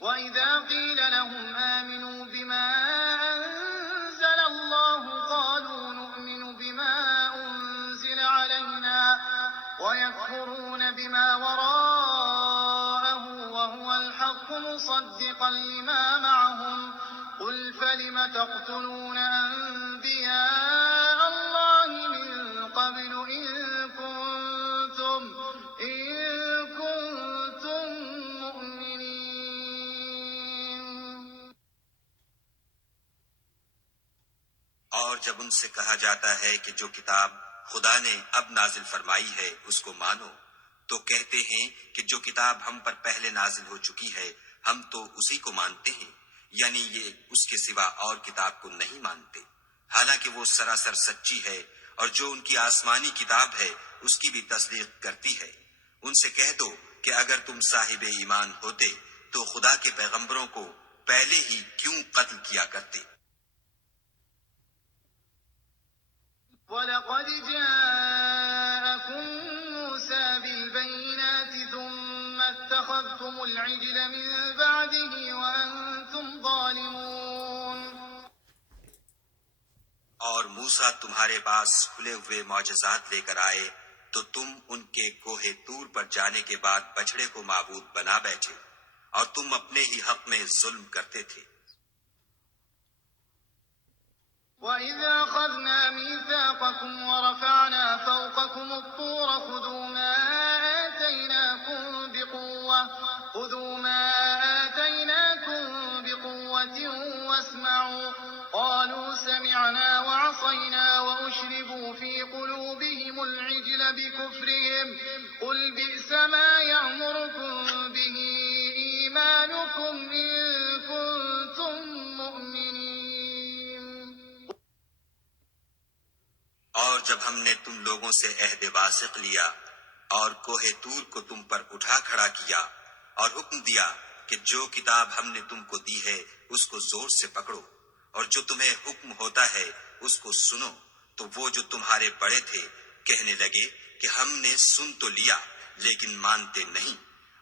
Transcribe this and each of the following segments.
وَإِذَا قِيلَ لَهُمْ آمِنُوا بِمَا أَنزَلَ اللَّهُ قَالُوا نُؤْمِنُ بِمَا أُنزِلَ عَلَيْنَا وَيَكْفُرُونَ بِمَا وَرَاءَهُ وَهُوَ الْحَقُّ مُصَدِّقًا لِمَا مَعَهُمْ قُلْ فَلِمَ تَقْتُلُونَ أَنبِيَاءَ اللَّهِ مِن قَبْلُ إِن كُنتُم اور جب ان سے کہا جاتا ہے کہ جو کتاب خدا نے اب نازل فرمائی ہے اس کو مانو، تو کہتے ہیں کہ جو کتاب ہم پر پہلے نازل ہو چکی ہے ہم تو اسی کو مانتے ہیں، یعنی یہ اس کے سوا اور کتاب کو نہیں مانتے، حالانکہ وہ سراسر سچی ہے، اور جو ان کی آسمانی کتاب ہے اس کی بھی تصدیق کرتی ہے۔ ان سے کہہ دو کہ اگر تم صاحب ایمان ہوتے تو خدا کے پیغمبروں کو پہلے ہی کیوں قتل کیا کرتے؟ وَلَقَدْ جَاءَكُم مُّوسَىٰ بِالْبَيِّنَاتِ ثُمَّ اتَّخَذْتُمُ الْعِجْلَ مِن بَعْدِهِ وَأَنتُمْ ظَالِمُونَ۔ اور موسیٰ تمہارے پاس کھلے ہوئے معجزات لے کر آئے تو تم ان کے کوہ طور پر جانے کے بعد بچڑے کو معبود بنا بیٹھے، اور تم اپنے ہی حق میں ظلم کرتے تھے۔ وَإِذْ أَخَذْنَا مِيثَاقَكُمْ وَرَفَعْنَا فَوْقَكُمُ الطُّورَ خُذُوا مَا آتَيْنَاكُمْ بِقُوَّةٍ وَاسْمَعُوا قَالُوا سَمِعْنَا وَعَصَيْنَا وَأُشْرِبُوا فِي قُلُوبِهِمُ الْعِجْلَ بِكُفْرِهِمْ قُلْ بِئْسَ مَا يَأْمُرُكُم بِهِ إِيمَانُكُمْ إِن كُنتُم مُّؤْمِنِينَ۔ اور جب ہم نے تم لوگوں سے عہد واثق لیا اور کوہ طور کو تم پر اٹھا کھڑا کیا اور حکم دیا کہ جو کتاب ہم نے تم کو دی ہے اس کو زور سے پکڑو، اور جو تمہیں حکم ہوتا ہے اس کو سنو، تو وہ جو تمہارے بڑے تھے کہنے لگے کہ ہم نے سن تو لیا لیکن مانتے نہیں،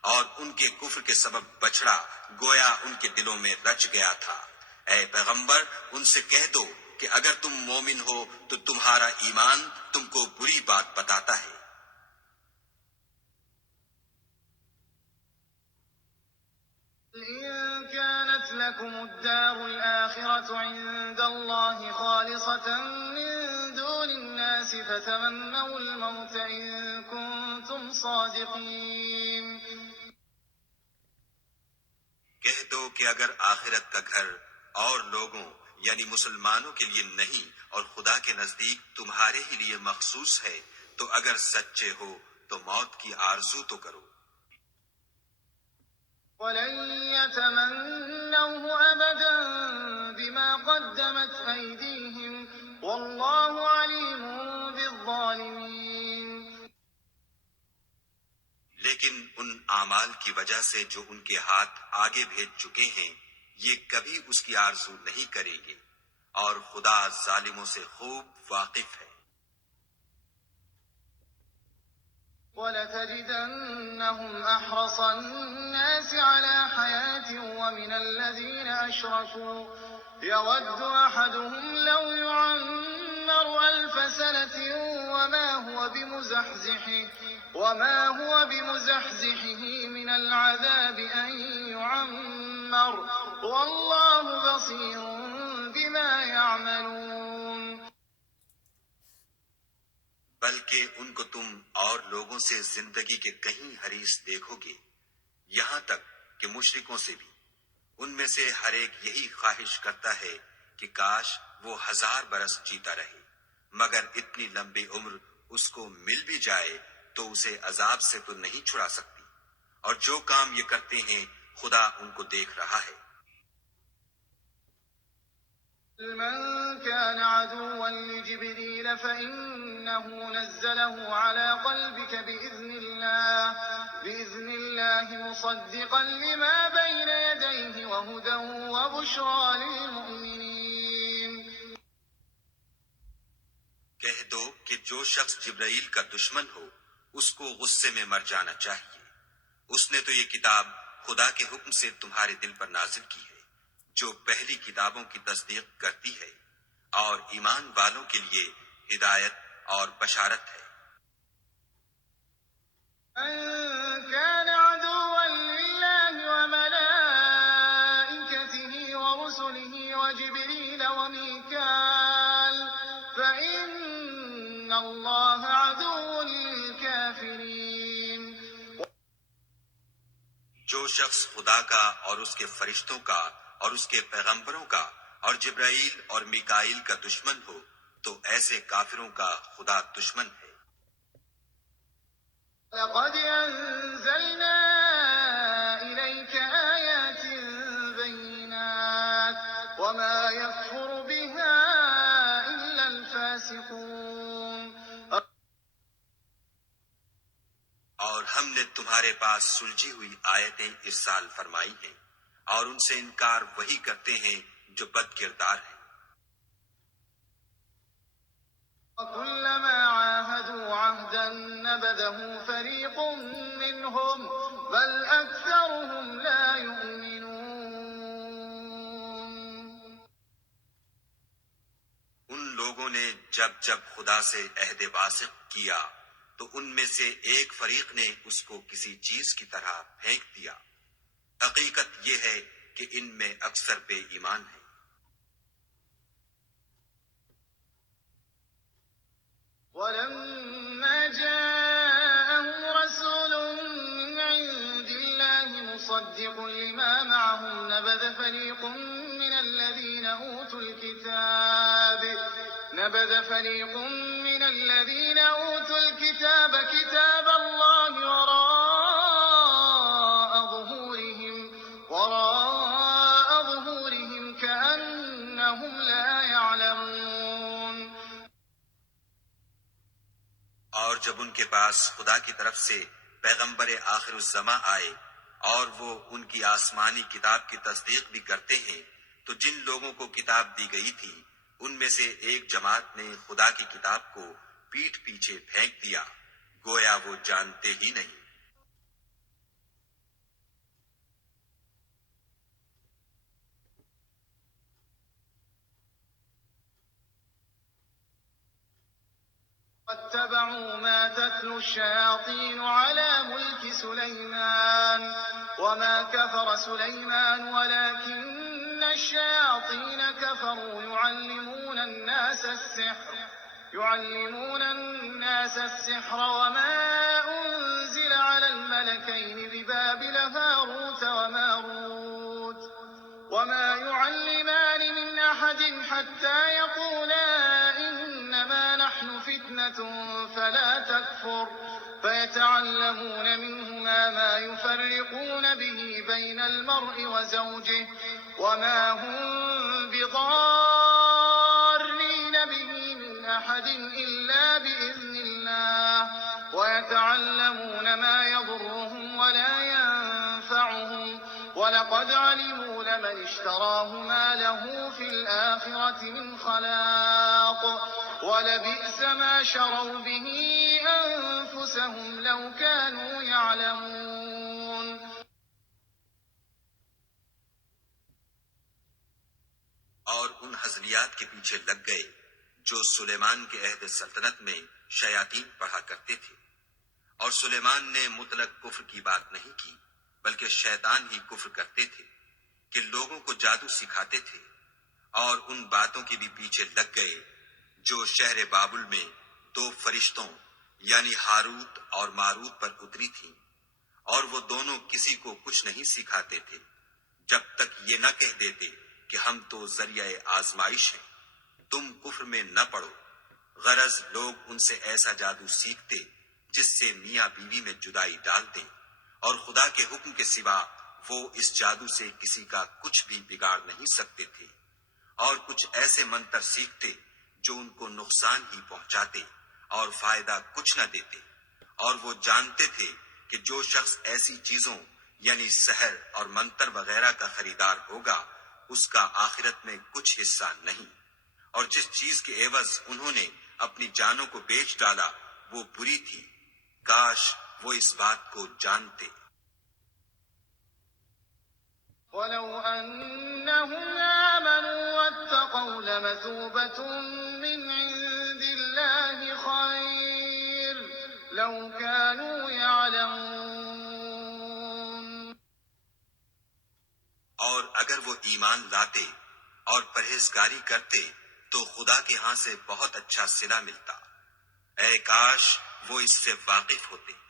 اور ان کے کفر کے سبب بچڑا گویا ان کے دلوں میں رچ گیا تھا۔ اے پیغمبر ان سے کہہ دو کہ اگر تم مومن ہو تو تمہارا ایمان تم کو بری بات بتاتا ہے۔ إِن كَانَتْ لَكُمُ الدَّارُ الْآخِرَةُ عِندَ اللَّهِ خَالِصَةً مِّن دُونِ النَّاسِ فَتَمَنَّوُا الْمَوْتَ إِن كُنتُمْ صَادِقِينَ۔ کہہ دو کہ اگر آخرت کا گھر اور لوگوں یعنی مسلمانوں کے لیے نہیں اور خدا کے نزدیک تمہارے ہی لیے مخصوص ہے تو اگر سچے ہو تو موت کی آرزو تو کرو۔ وَلَن يَتَمَنَّوْهُ أَبَدًا بِمَا قَدَّمَتْ أَيْدِيهِمْ وَاللَّهُ عَلِيمٌ بِالظَّالِمِينَ۔ لیکن ان اعمال کی وجہ سے جو ان کے ہاتھ آگے بھیج چکے ہیں یہ کبھی اس کی آرزو نہیں کریں گے، اور خدا ظالموں سے خوب واقف ہے۔ وَلَتَجِدَنَّهُمْ أَحْرَصَ النَّاسِ عَلَى حَيَاةٍ وَمِنَ الَّذِينَ أَشْرَكُوا يَوَدُّ أَحَدُهُمْ لَوْ يُعَمَّرُ أَلْفَ سَنَةٍ وَمَا هُوَ بِمُزَحْزِحِهِ مِنَ الْعَذَابِ أَن يُعَمَّرَ وَاللَّهُ بَصِيرٌ بِمَا يَعْمَلُونَ۔ بلکہ ان کو تم اور لوگوں سے زندگی کے کہیں حریص دیکھو گے، یہاں تک کہ مشرکوں سے بھی۔ ان میں سے ہر ایک یہی خواہش کرتا ہے کہ کاش وہ 1000 برس جیتا رہے، مگر اتنی لمبی عمر اس کو مل بھی جائے تو اسے عذاب سے تو نہیں چھڑا سکتی، اور جو کام یہ کرتے ہیں خدا ان کو دیکھ رہا ہے۔ مَن كَانَ عَدُوًّا لِجِبْرِيلَ فَإِنَّهُ نَزَّلَهُ عَلَى قَلْبِكَ بِإِذْنِ اللَّهِ مُصَدِّقًا لِمَا بَيْنَ يَدَيْهِ وَهُدًى وَبُشْرَىٰ لِلْمُؤْمِنِينَ۔ کہہ دو کہ جو شخص جبرائیل کا دشمن ہو اس کو غصے میں مر جانا چاہیے، اس نے تو یہ کتاب خدا کے حکم سے تمہارے دل پر نازل کی ہے، جو پہلی کتابوں کی تصدیق کرتی ہے اور ایمان والوں کے لیے ہدایت اور بشارت ہے۔ من كان عدوا لله وملائكته ورسله وجبريل وميكال فإن الله عدو للكافرين۔ جو شخص خدا کا اور اس کے فرشتوں کا اور اس کے پیغمبروں کا اور جبرائیل اور میکائیل کا دشمن ہو تو ایسے کافروں کا خدا دشمن ہے۔ لقد أنزلنا إليك آيات بينات وما يكفر بها إلا الفاسقون۔ اور ہم نے تمہارے پاس سلجھی ہوئی آیتیں ارسال فرمائی ہیں، اور ان سے انکار وہی کرتے ہیں جو بد کردار ہیں۔ وكلما عاهدوا عهدا نبذه فريق منهم بل أكثرهم لا يؤمنون۔ ان لوگوں نے جب جب خدا سے عہد واثق کیا تو ان میں سے ایک فریق نے اس کو کسی چیز کی طرح پھینک دیا۔ حقیقت یہ ہے کہ ان میں اکثر بے ایمان ہیں۔ ولما جاءهم رسول من عند الله مصدق لما معهم نبذ فريق من الذين أوتوا الكتاب كتاب الله وراء ظهورهم كأنهم لا يعلمون۔ اور جب ان کے پاس خدا کی طرف سے پیغمبر آخر الزماں آئے اور وہ ان کی آسمانی کتاب کی تصدیق بھی کرتے ہیں تو جن لوگوں کو کتاب دی گئی تھی ان میں سے ایک جماعت نے خدا کی کتاب کو پیٹھ پیچھے پھینک دیا، گویا وہ جانتے ہی نہیں۔ واتبعوا ما تتلو الشياطين على ملك سليمان وما كفر سليمان ولكن الشياطين كفروا يعلمون الناس السحر وما أنزل على الملكين ببابل هاروت وماروت وما يعلمان من أحد حتى يقولا إنما نحن فتنة فلا تكفر فيتعلمون منهما ما يفرقون به بين المرء وزوجه وما هم بضارين به من أحد إلا بإذن الله ويتعلمون ما يضرهم ولا ينفعهم ولقد علموا لمن اشتراه ما له في الآخرة من خلاق ولبئس ما شروا به أنفسهم لو كانوا يعلمون۔ اور ان حزبیات کے پیچھے لگ گئے جو سلیمان کے عہد سلطنت میں شیاطین پڑھا کرتے تھے، اور سلیمان نے مطلق کفر کی بات نہیں کی بلکہ شیطان ہی کفر کرتے تھے کہ لوگوں کو جادو سکھاتے تھے، اور ان باتوں کے بھی پیچھے لگ گئے جو شہر بابل میں 2 فرشتوں یعنی ہاروت اور ماروت پر اتری تھیں، اور وہ دونوں کسی کو کچھ نہیں سکھاتے تھے جب تک یہ نہ کہہ دیتے کہ ہم تو ذریعہ آزمائش ہیں، تم کفر میں نہ پڑو۔ غرض لوگ ان سے ایسا جادو سیکھتے جس سے میاں بیوی میں جدائی ڈال دیں، اور خدا کے حکم کے سوا وہ اس جادو سے کسی کا کچھ بھی بگاڑ نہیں سکتے تھے، اور کچھ ایسے منتر سیکھتے جو ان کو نقصان ہی پہنچاتے اور فائدہ کچھ نہ دیتے، اور وہ جانتے تھے کہ جو شخص ایسی چیزوں یعنی سحر اور منتر وغیرہ کا خریدار ہوگا اس کا آخرت میں کچھ حصہ نہیں، اور جس چیز کے عوض انہوں نے اپنی جانوں کو بیچ ڈالا وہ بری تھی، کاش وہ اس بات کو جانتے۔ وَمَثُوبَةٌ مِّنْ عِندِ اللَّهِ خَيْرٌ لَوْ كَانُوا يَعْلَمُونَ۔ اور اگر وہ ایمان لاتے اور پرہیزگاری کرتے تو خدا کے ہاں سے بہت اچھا صلہ ملتا۔ اے کاش وہ اس سے واقف ہوتے۔